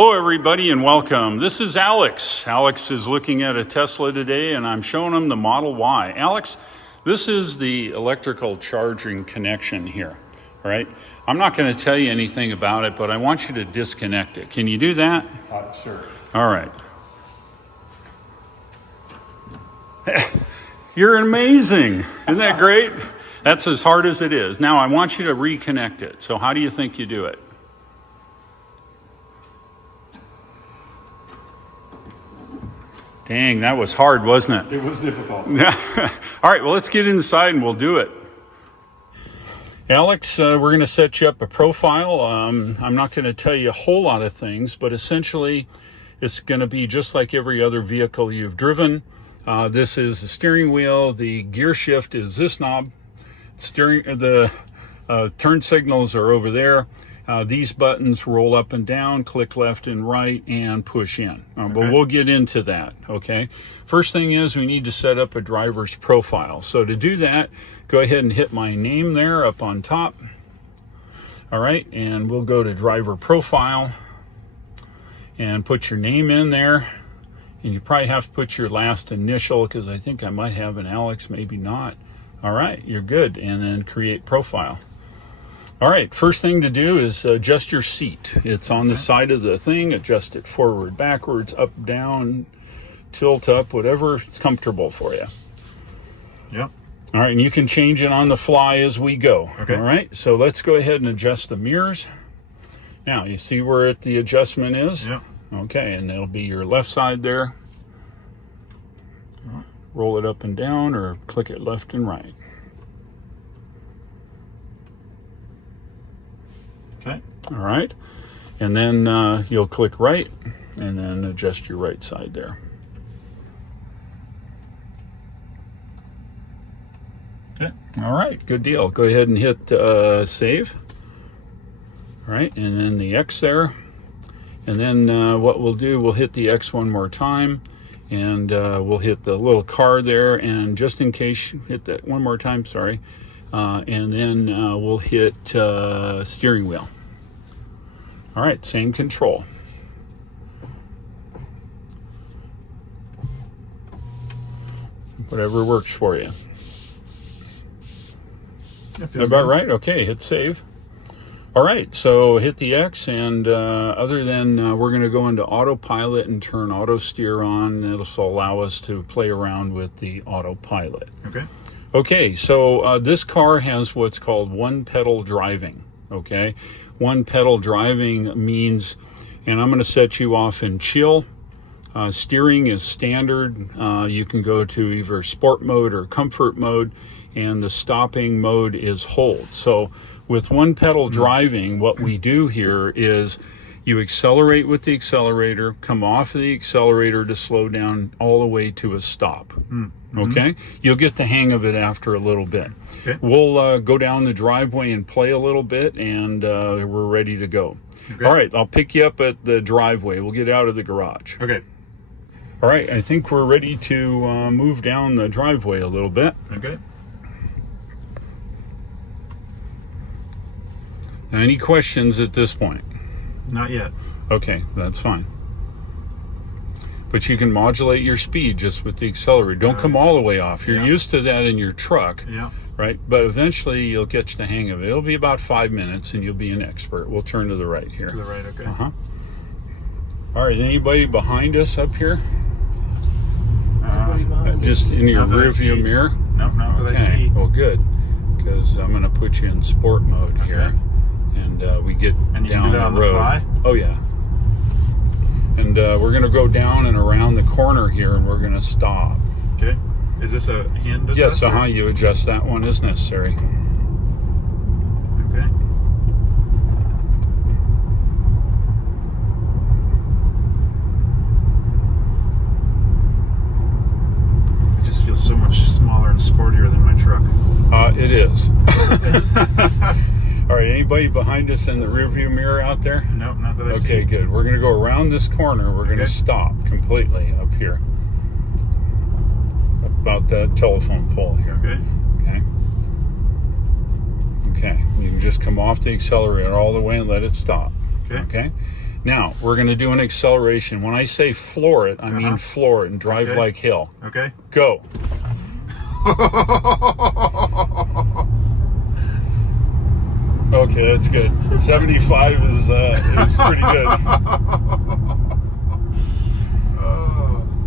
Hello everybody and welcome. This is Alex. Alex is looking at a Tesla today and I'm showing him the Model Y. Alex, this is the electrical charging connection here, all right? I'm not going to tell you anything about it, but I want you to disconnect it. Can you do that? Sure. All right. You're amazing. Isn't that great? That's as hard as it is. Now I want you to reconnect it. So how do you think you do it? Dang, that was hard, wasn't it? It was difficult. Yeah. All right, well, let's get inside and we'll do it. Alex, we're going to set you up a profile. I'm not going to tell you a whole lot of things, but essentially it's going to be just like every other vehicle you've driven. This is the steering wheel. The gear shift is this knob. The turn signals are over there. These buttons roll up and down, click left and right, and push in. But we'll get into that, okay? First thing is we need to set up a driver's profile. So to do that, go ahead and hit my name there up on top. All right, and we'll go to driver profile and put your name in there. And you probably have to put your last initial because I think I might have an Alex, maybe not. All right, you're good. And then create profile. All right, first thing to do is adjust your seat. It's on the side of the thing. Adjust it forward, backwards, up, down, tilt up, whatever's comfortable for you. Yep. All right, and you can change it on the fly as we go. Okay. All right, so let's go ahead and adjust the mirrors. Now, you see where the adjustment is? Yep. Okay, and it'll be your left side there. Roll it up and down or click it left and right. Okay. All right, and then you'll click right and then adjust your right side there. Okay. All right, good deal. Go ahead and hit save. All right, and then the X there. And then what we'll do, we'll hit the X one more time and we'll hit the little car there. And just in case, hit that one more time, sorry. And then we'll hit steering wheel. All right, same control. Whatever works for you. About right? Okay, hit save. All right, so hit the X, and other than we're going to go into Autopilot and turn auto steer on. It'll allow us to play around with the Autopilot. Okay. Okay, so this car has what's called one pedal driving, okay? One pedal driving means, and I'm going to set you off in chill. Steering is standard. You can go to either sport mode or comfort mode, and the stopping mode is hold. So with one pedal driving, what we do here is you accelerate with the accelerator, come off of the accelerator to slow down all the way to a stop. Okay? You'll get the hang of it after a little bit. Okay. We'll go down the driveway and play a little bit, and we're ready to go. Okay. All right, I'll pick you up at the driveway. We'll get out of the garage. Okay. All right, I think we're ready to move down the driveway a little bit. Okay. Now, any questions at this point? Not yet. Okay, that's fine. But you can modulate your speed just with the accelerator. Don't come all the way off. You're used to that in your truck, right? But eventually you'll get the hang of it. It'll be about 5 minutes and you'll be an expert. We'll turn to the right here. To the right, okay. All right, anybody behind us up here? Behind just in your rear view mirror? Nope, not that I Okay, see. well good. Because I'm going to put you in sport mode here. And we get And you down can do that on the road. fly? Oh yeah. And we're going to go down and around the corner here, and we're going to stop. Okay. Is this a hand Yes, adjuster? you adjust that one as necessary. Okay. It just feels so much smaller and sportier than my truck. It is. All right, anybody behind us in the rearview mirror out there? Nope, not that I see. Okay, good. We're going to go around this corner. We're going to stop completely up here. About that telephone pole here. Okay. Okay. You can just come off the accelerator all the way and let it stop. Okay. Okay. Now, we're going to do an acceleration. When I say floor it, I mean floor it and drive Okay. like hill. Okay. Go. Okay, that's good. 75 is pretty good.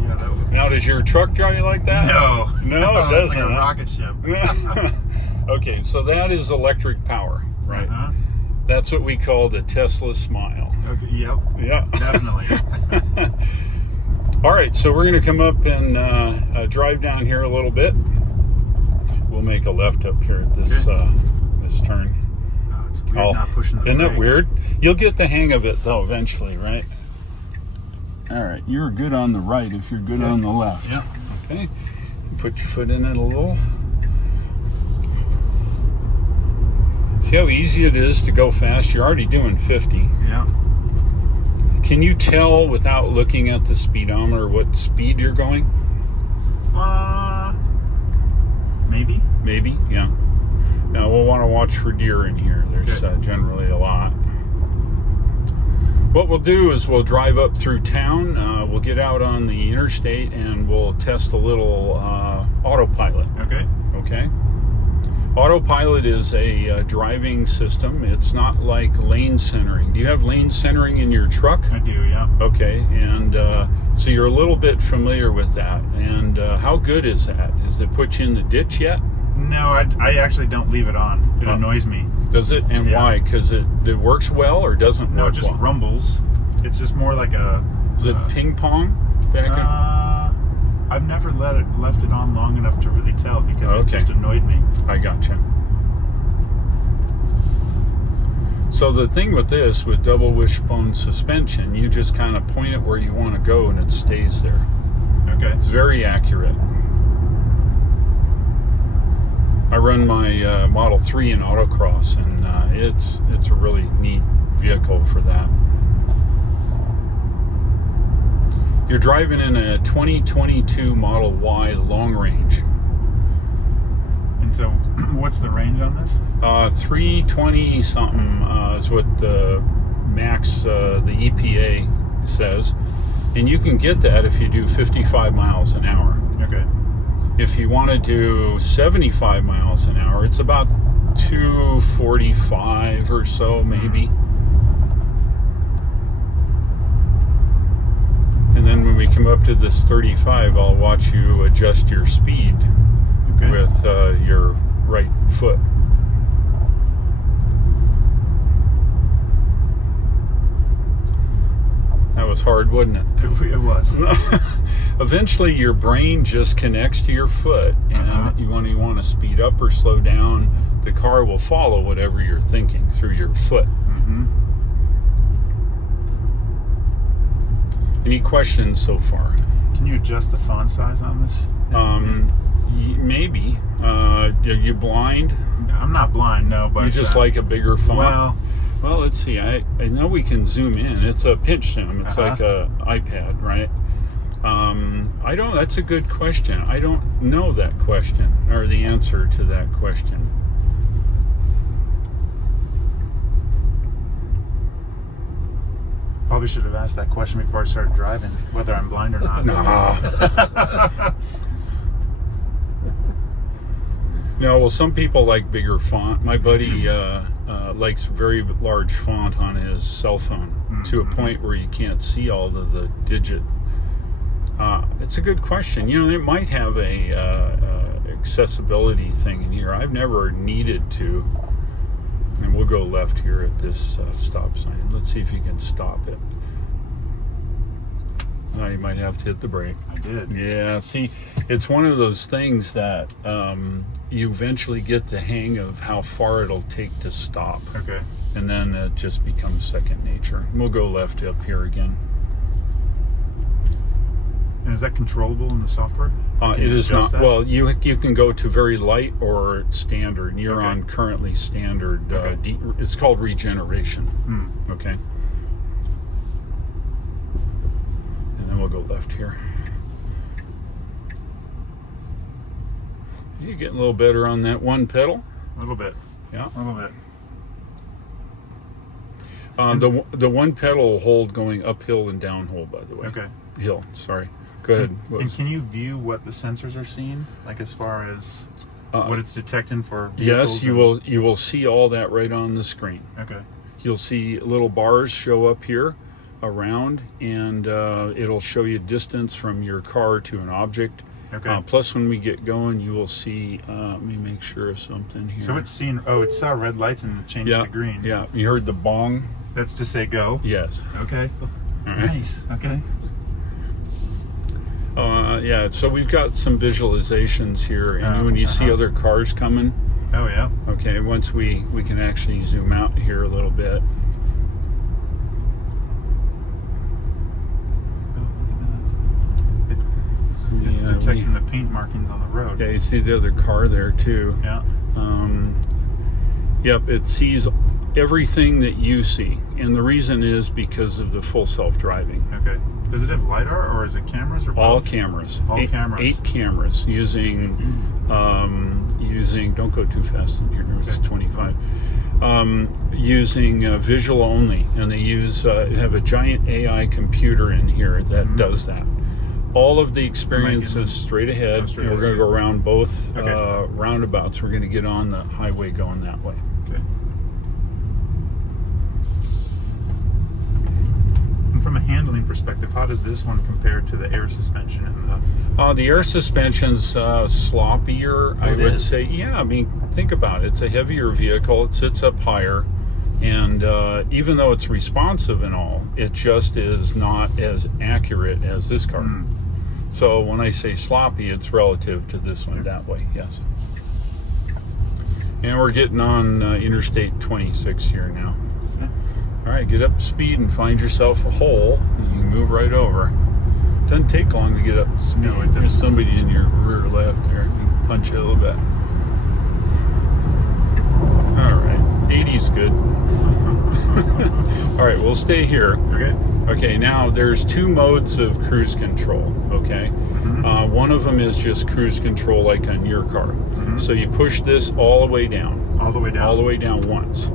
Yeah, that was... Now, does your truck drive like that? No. No, it It's doesn't. like a huh? rocket ship. Okay, so that is electric power, right? Uh-huh. That's what we call the Tesla smile. Okay, yep. Yeah. Definitely. All right, so we're going to come up and drive down here a little bit. We'll make a left up here at this this turn. Oh, it's weird not pushing the Isn't that brake. weird? You'll get the hang of it though eventually, right? All right, you're good on the right if you're good on the left. Yeah. Okay. Put your foot in it a little. See how easy it is to go fast? You're already doing 50. Yeah. Can you tell without looking at the speedometer what speed you're going? Maybe. Maybe, yeah. Now we'll want to watch for deer in here. There's generally a lot. What we'll do is we'll drive up through town. We'll get out on the interstate and we'll test a little autopilot. Okay. Okay. Autopilot is a driving system. It's not like lane centering. Do you have lane centering in your truck? I do, yeah. Okay, and so you're a little bit familiar with that. And how good is that? Has it put you in the ditch yet? No, I actually don't leave it on. It annoys me. Does it? And why? Because it works well or doesn't No, work it just well? rumbles. It's just more like a... Is it ping pong? Back I've never left it on long enough to really tell because it just annoyed me. I gotcha. So the thing with this, with double wishbone suspension, you just kind of point it where you want to go and it stays there. Okay. It's very accurate. I run my Model 3 in autocross, and it's a really neat vehicle for that. You're driving in a 2022 Model Y long range. And so, what's the range on this? 320 something is what the max the EPA says, and you can get that if you do 55 miles an hour. Okay. If you want to do 75 miles an hour, it's about 245 or so, maybe. And then when we come up to this 35, I'll watch you adjust your speed with your right foot. That was hard, wasn't it? It was. Eventually, your brain just connects to your foot, and when you want to speed up or slow down, the car will follow whatever you're thinking through your foot. Any questions so far? Can you adjust the font size on this? Maybe. Are you blind? I'm not blind, no, but... You just like a bigger font? Well, let's see. I know we can zoom in. It's a pinch zoom. It's like a iPad, right? That's a good question. I don't know that question, or the answer to that question. probably should have asked that question before I started driving, whether I'm blind or not. No, well, some people like bigger font. My buddy likes very large font on his cell phone to a point where you can't see all of the digit. It's a good question. You know, it might have a accessibility thing in here. I've never needed to. And we'll go left here at this stop sign. Let's see if you can stop it. Now you might have to hit the brake. I did. Yeah, see, it's one of those things that you eventually get the hang of how far it'll take to stop. Okay. And then it just becomes second nature. We'll go left up here again. And is that controllable in the software? It is not. That? Well, you can go to very light or standard. And you're on currently standard. It's called regeneration. Okay. And then we'll go left here. You're getting a little better on that one pedal. A little bit. Yeah. A little bit. The one pedal will hold going uphill and downhill, by the way. Okay. Hill, sorry. Go ahead. And can you view what the sensors are seeing, like as far as what it's detecting for vehicles? Yes, you will see all that right on the screen. Okay. You'll see little bars show up here around, and it'll show you distance from your car to an object. Okay. Plus, when we get going, you will see, let me make sure of something here. So it's seen, it saw red lights and it changed to green. Yeah, you heard the bong? That's to say go? Yes. Okay. All right. Nice. Okay. Yeah, so we've got some visualizations here, and when you see other cars coming, oh yeah. okay, once we can actually zoom out here a little bit. It's detecting the paint markings on the road. Yeah, you see the other car there too. Yeah. Yep, it sees everything that you see, and the reason is because of the full self-driving. Okay. Does it have LiDAR or is it cameras or both? All cameras. All cameras. 8 cameras using don't go too fast in here. It's 25. Using visual only, and they have a giant AI computer in here that does that. All of the experience is straight ahead. And we're going to go around both roundabouts. We're going to get on the highway going that way. Okay. And from a handling perspective, how does this one compare to the air suspension and the air suspension's sloppier, I would say. Yeah, I mean, think about it. It's a heavier vehicle. It sits up higher. And even though it's responsive and all, it just is not as accurate as this car. So when I say sloppy, it's relative to this one that way, yes. And we're getting on Interstate 26 here now. All right, get up to speed and find yourself a hole, and you can move right over. Doesn't take long to get up to speed. No, There's somebody in your rear left there. You can punch it a little bit. All right, 80's good. All right, we'll stay here. Okay. Okay, now there's 2 modes of cruise control, okay? One of them is just cruise control like on your car. So you push this all the way down. All the way down? All the way down once.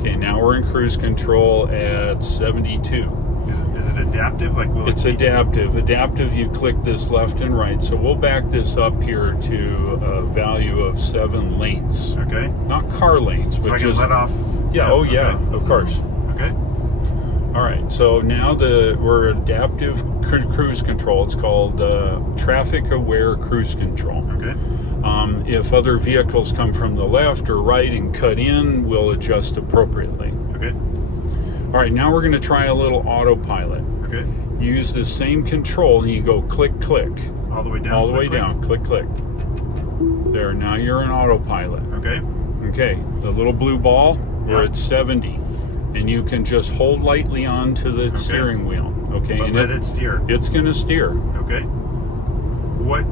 Okay, now we're in cruise control at 72. Is it adaptive? Like it's adaptive. Adaptive, you click this left and right. So we'll back this up here to a value of 7 lanes. Okay. Not car lanes, but so I can just let off. Yeah, of course. Okay. All right, so now we're adaptive cruise control. It's called traffic aware cruise control. Okay. If other vehicles come from the left or right and cut in, we'll adjust appropriately. Okay. All right, now we're going to try a little autopilot. Okay. Use the same control, and you go click, click. All the way down. All the way down. Click, click. There. Now you're in autopilot. Okay. Okay. The little blue ball, we're at 70. And you can just hold lightly onto the steering wheel, okay? But and let it steer. It's going to steer. Okay. What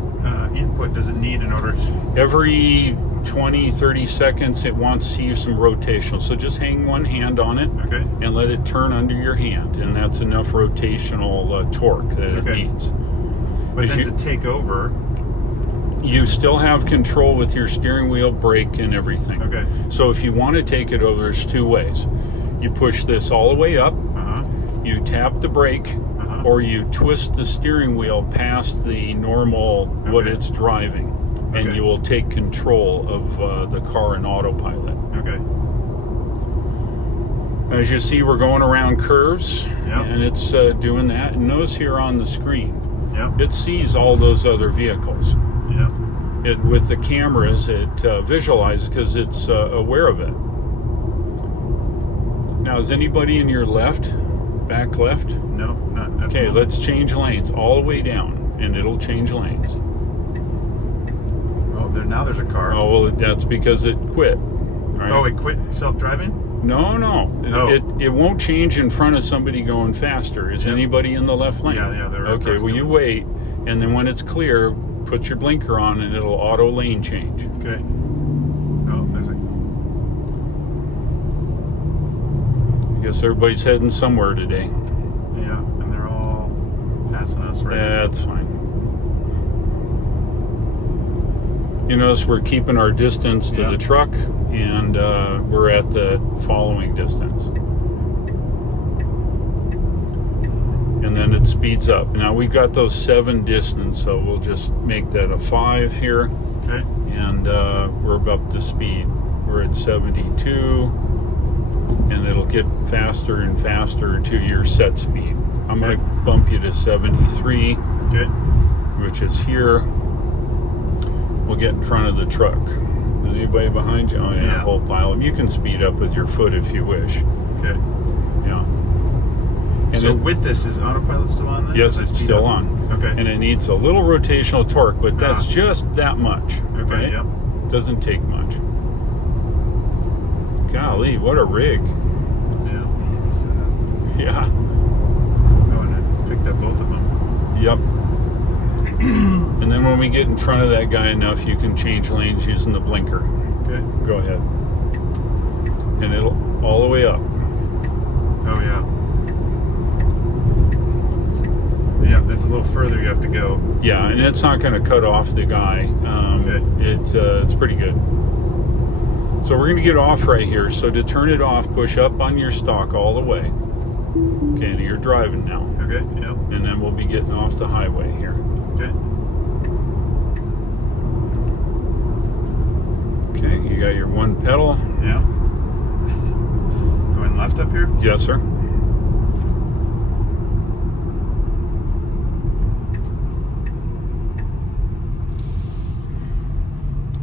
input does it need in order to... Every 20, 30 seconds, it wants to see some rotational. So just hang one hand on it and let it turn under your hand. And that's enough rotational torque that it needs. But then to take over... You still have control with your steering wheel, brake, and everything. Okay. So if you want to take it over, there's 2 ways. You push this all the way up, you tap the brake, or you twist the steering wheel past the normal, what it's driving, and you will take control of the car in autopilot. Okay. As you see, we're going around curves, and it's doing that. And notice here on the screen, it sees all those other vehicles. With the cameras, it visualizes because it's aware of it. Now, is anybody in your back left? No, not. Okay, let's change lanes all the way down, and it'll change lanes. Oh, now there's a car. Oh, well, that's because it quit. Right? Oh, it quit self-driving? No. It won't change in front of somebody going faster. Is anybody in the left lane? Yeah, there are. Okay, well, you wait, and then when it's clear, put your blinker on, and it'll auto lane change. Okay. Oh, there's a... I guess everybody's heading somewhere today. Yeah, and they're all passing us right now. That's fine. You notice we're keeping our distance to the truck, and we're at the following distance. and then it speeds up. Now we've got those 7 distance, so we'll just make that a 5 here. Okay. And we're up to speed. We're at 72, and it'll get faster and faster to your set speed. I'm going to bump you to 73, okay, which is here. We'll get in front of the truck. Is anybody behind you? Oh yeah, Yeah. whole pile of them. You can speed up with your foot if you wish. Okay. Yeah. And So with this, is Autopilot still on then? yes, As I it's speed still up? on. Okay. And it needs a little rotational torque, but that's just that much. Okay, Right? yep. Doesn't take much. Golly, what a rig. Yeah. Yeah. Oh, and I picked up both of them. Yep. And then when we get in front of that guy enough, you can change lanes using the blinker. Okay. Go ahead. And it'll all the way up. Oh, yeah. Yeah, it's a little further you have to go. Yeah, and it's not going to cut off the guy. Okay. It's pretty good. So we're going to get off right here. So to turn it off, push up on your stalk all the way. Okay, and you're driving now. Okay, yep. And then we'll be getting off the highway here. Okay. Okay, you got your one pedal. Yeah. Going left up here? Yes, sir.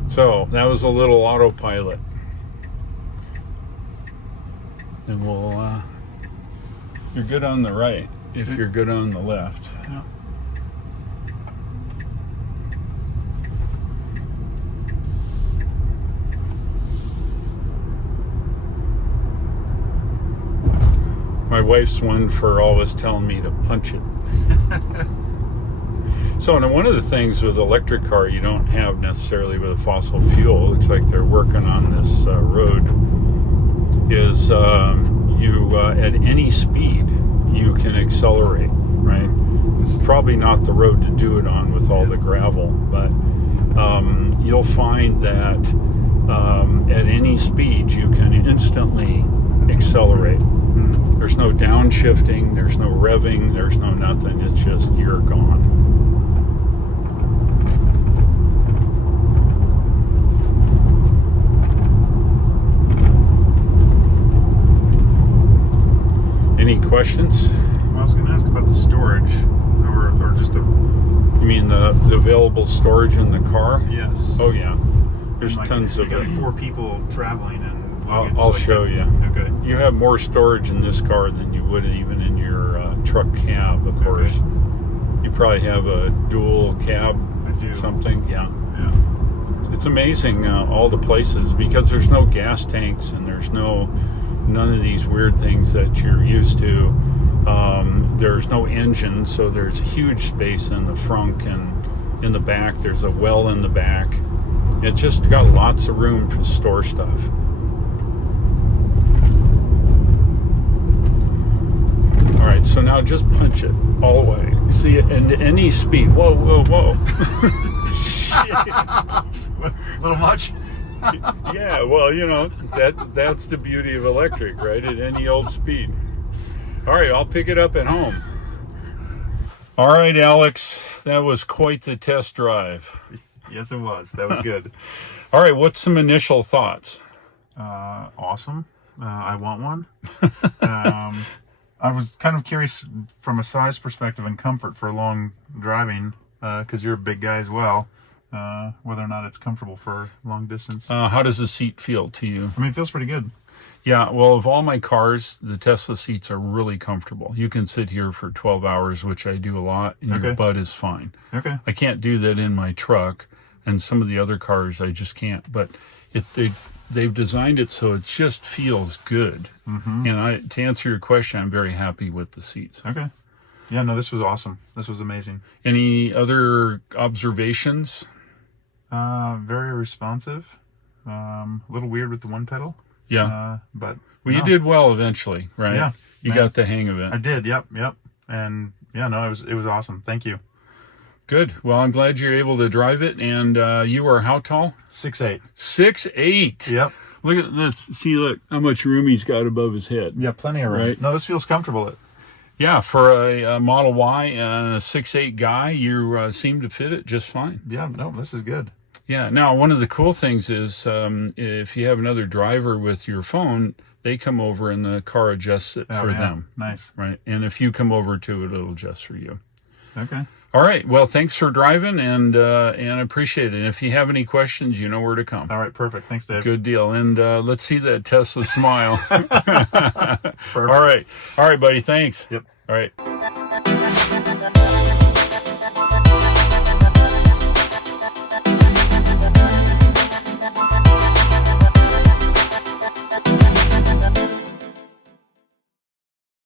So that was a little autopilot. And we'll, you're good on the right if you're good on the left. Yeah. My wife's one for always telling me to punch it. So now one of the things with electric car you don't have necessarily with a fossil fuel, it looks like they're working on this road, is you at any speed you can accelerate, right? This is probably not the road to do it on with all the gravel, but you'll find that at any speed you can instantly accelerate. There's no downshifting, there's no revving, there's no nothing. It's just you're gone. Any questions? Well, I was going to ask about the storage, or just the... You mean the available storage in the car? Yes. Oh yeah, there's Like, tons of you it. got 4 people traveling and luggage. I'll like show that. you. Okay. You have more storage in this car than you would even in your truck cab, of course. You probably have a dual cab, I do. something. Yeah. Yeah. It's amazing all the places, because there's no gas tanks and there's none of these weird things that you're used to. There's no engine, so there's huge space in the front and in the back. There's a well in the back. It's just got lots of room to store stuff. All right, so now just punch it all the way. See, and any speed. Whoa, whoa, whoa. Shit. A little much? Yeah, well, you know, that's the beauty of electric, right? At any old speed. All right, I'll pick it up at home. All right, Alex, that was quite the test drive. Yes, it was. That was good. All right, what's some initial thoughts? Awesome. I want one. I was kind of curious from a size perspective and comfort for long driving, because you're a big guy as well, whether or not it's comfortable for long distance. How does the seat feel to you? I mean, it feels pretty good. Yeah, well, of all my cars, the Tesla seats are really comfortable. You can sit here for 12 hours, which I do a lot, and your Okay. butt is fine. Okay. I can't do that in my truck, and some of the other cars I just can't. But they've designed it so it just feels good. Mm-hmm. And to answer your question, I'm very happy with the seats. Okay. Yeah, no, this was awesome. This was amazing. Any other observations? Very responsive. A little weird with the one pedal. Yeah. But Well, no. you did well eventually, right? Yeah. You got the hang of it. I did. Yep. And yeah, no, it was awesome. Thank you. Good. Well, I'm glad you're able to drive it. And you are how tall? 6'8". 6'8". Yep. Look at this. See, look how much room he's got above his head. Yeah, plenty of room. Right. No, this feels comfortable. Yeah, for a Model Y and a 6'8" guy, you seem to fit it just fine. Yeah, no, this is good. Yeah. Now, one of the cool things is if you have another driver with your phone, they come over and the car adjusts it for them. Nice. Right. And if you come over to it, it'll adjust for you. Okay. All right. Well, thanks for driving and appreciate it. And if you have any questions, you know where to come. All right, perfect. Thanks, Dave. Good deal. And let's see that Tesla smile. Perfect. All right. All right, buddy. Thanks. Yep. All right.